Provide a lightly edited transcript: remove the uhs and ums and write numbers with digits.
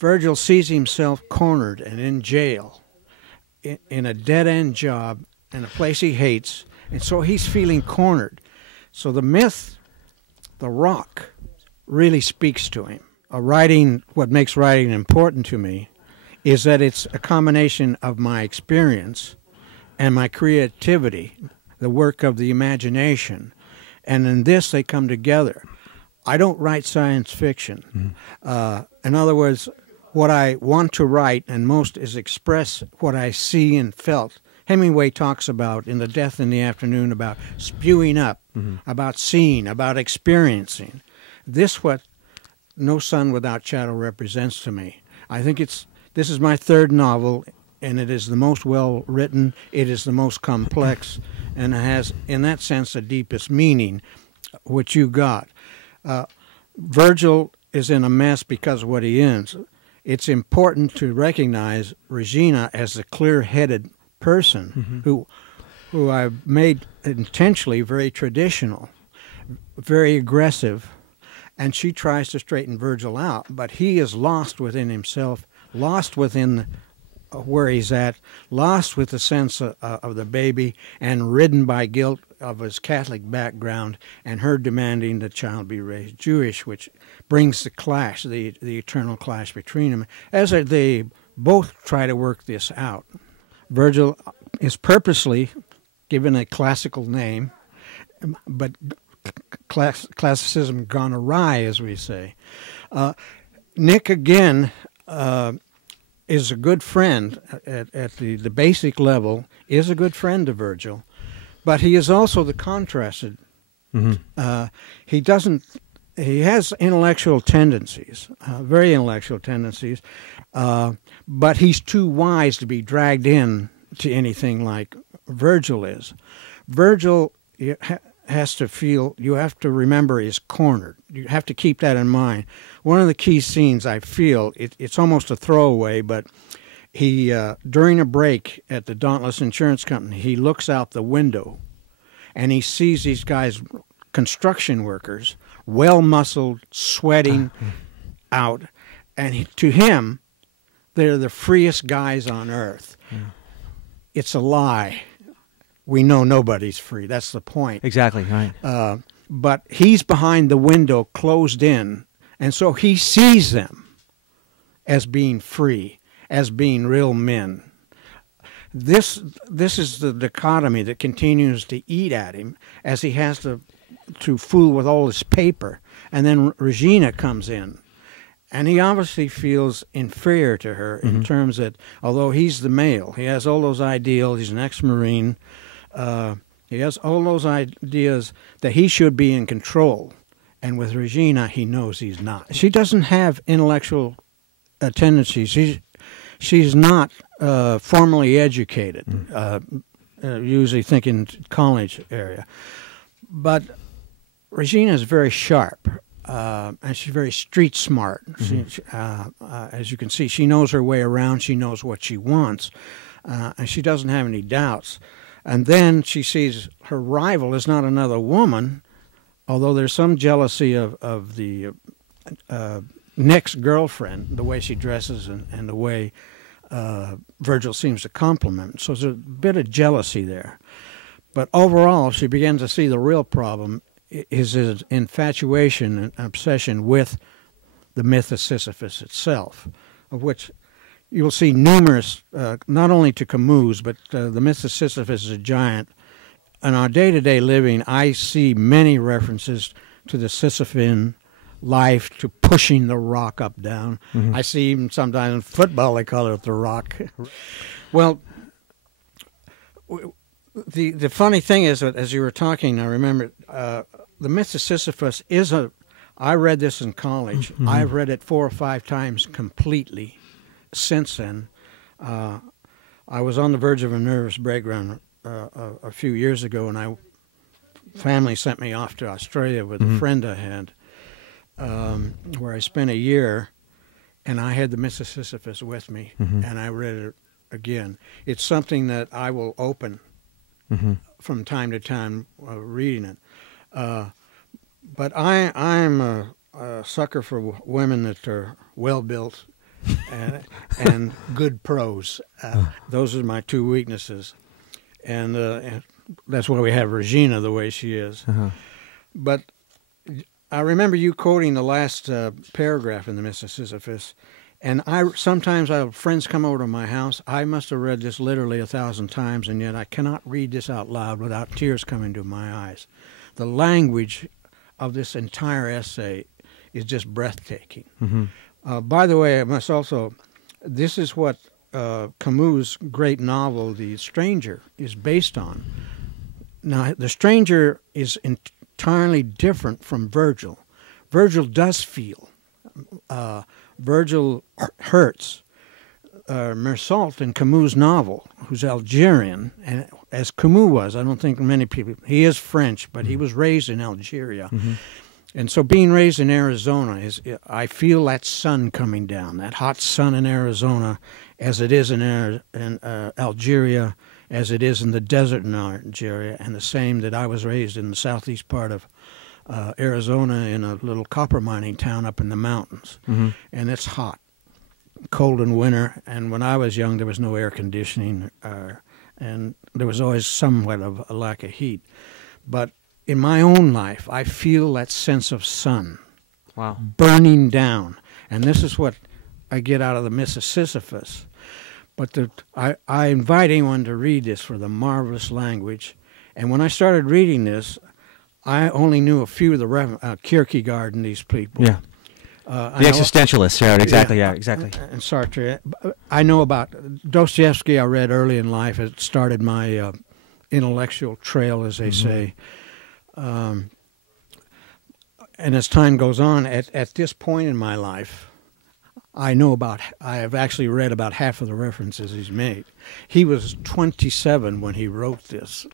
Virgil sees himself cornered and in jail, in a dead-end job, in a place he hates, and so he's feeling cornered. So the myth, the rock, really speaks to him. What makes writing important to me is that it's a combination of my experience and my creativity, the work of the imagination, and in this they come together. I don't write science fiction. In other words, what I want to write and most is express what I see and felt. Hemingway talks about in The Death in the Afternoon about spewing up, about seeing, about experiencing. This what No Sun Without Shadow represents to me. I think this is my third novel, and it is the most well-written, it is the most complex, and it has, in that sense, the deepest meaning, which you got. Virgil is in a mess because of what he is. It's important to recognize Regina as the clear-headed person who I've made intentionally very traditional, very aggressive, and she tries to straighten Virgil out, but he is lost within himself, lost within where he's at, lost with the sense of the baby, and ridden by guilt of his Catholic background, and her demanding the child be raised Jewish, which brings the clash, the eternal clash between them, as they both try to work this out. Virgil is purposely given a classical name, but classicism gone awry, as we say. Nick, again, is a good friend at the basic level, is a good friend to Virgil, but he is also the contrasted. He has intellectual tendencies, very intellectual tendencies, but he's too wise to be dragged in to anything like Virgil is. Virgil has to feel, you have to remember, is cornered. You have to keep that in mind. One of the key scenes, I feel, it's almost a throwaway, but he, during a break at the Dauntless Insurance Company, he looks out the window and he sees these guys, construction workers, well-muscled, sweating out, and to him, they're the freest guys on earth. It's a lie. We know nobody's free. That's the point. Exactly, right. But he's behind the window, closed in, and so he sees them as being free, as being real men. This is the dichotomy that continues to eat at him as he has to fool with all this paper. And then Regina comes in, and he obviously feels inferior to her in terms that, although he's the male, he has all those ideals, he's an ex-Marine, he has all those ideas that he should be in control. And with Regina, he knows he's not. She doesn't have intellectual tendencies. She's not formally educated, usually thinking college area. But Regina is very sharp, and she's very street smart. As you can see, she knows her way around. She knows what she wants, and she doesn't have any doubts. And then she sees her rival is not another woman, although there's some jealousy of the Nick's girlfriend, the way she dresses and the way Virgil seems to compliment. So there's a bit of jealousy there. But overall, she begins to see the real problem is his infatuation and obsession with the myth of Sisyphus itself, of which you'll see numerous, not only to Camus, but the myth of Sisyphus is a giant. In our day-to-day living, I see many references to the Sisyphean life, to pushing the rock up, down. I see even sometimes in football they call it the rock. Well, the funny thing is that as you were talking, I remember the myth of Sisyphus is I read this in college. I've read it 4 or 5 times completely since then. I was on the verge of a nervous breakdown a few years ago, and family sent me off to Australia with a friend I had, where I spent a year, and I had the Myth of Sisyphus with me, and I read it again. It's something that I will open from time to time reading it. But I'm a sucker for women that are well-built and good prose. Those are my two weaknesses. And that's why we have Regina the way she is. But I remember you quoting the last paragraph in the Myth of Sisyphus, and sometimes friends come over to my house. I must have read this literally 1,000 times, and yet I cannot read this out loud without tears coming to my eyes. The language of this entire essay is just breathtaking. By the way, I must also, this is what Camus' great novel, The Stranger, is based on. Now, The Stranger is entirely different from Virgil. Virgil does feel. Virgil hurts. Mersault in Camus' novel, who's Algerian, and as Camus was, I don't think many people, he is French, but he was raised in Algeria. And so being raised in Arizona, I feel that sun coming down, that hot sun in Arizona, as it is in Algeria, as it is in the desert in Algeria, and the same that I was raised in the southeast part of Arizona in a little copper mining town up in the mountains. And it's hot, cold in winter, and when I was young there was no air conditioning, and there was always somewhat of a lack of heat. But in my own life, I feel that sense of sun burning down. And this is what I get out of the Myth of Sisyphus. But I invite anyone to read this for the marvelous language. And when I started reading this, I only knew a few of the Kierkegaard and these people. The existentialists, exactly. And Sartre. I know about Dostoevsky. I read early in life. It started my intellectual trail, as they say. And as time goes on, at this point in my life, I have actually read about half of the references he's made. He was 27 when he wrote this.